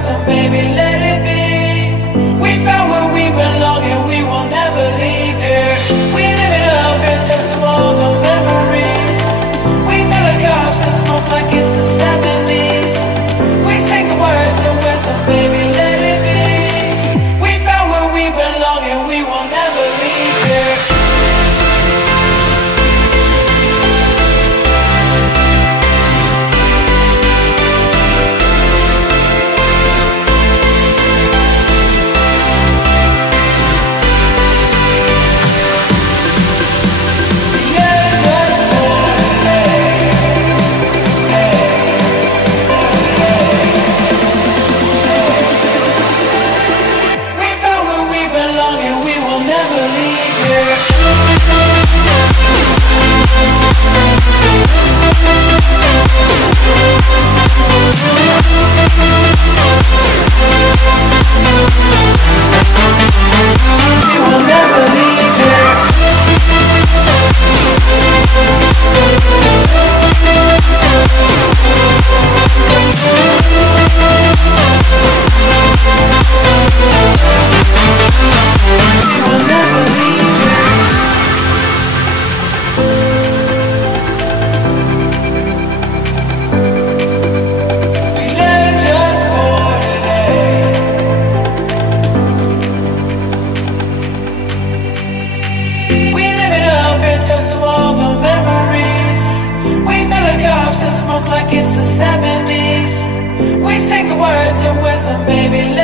wisdom, baby, let it be. We found where we belong and we will never leave here. We live it up and toast to all the memories. We feel like cops and smoke like it's the 70s. We sing the words of wisdom, baby, let it be. We found where we belong and we will never leave here. Like it's the 70s. We sing the words of wisdom, baby.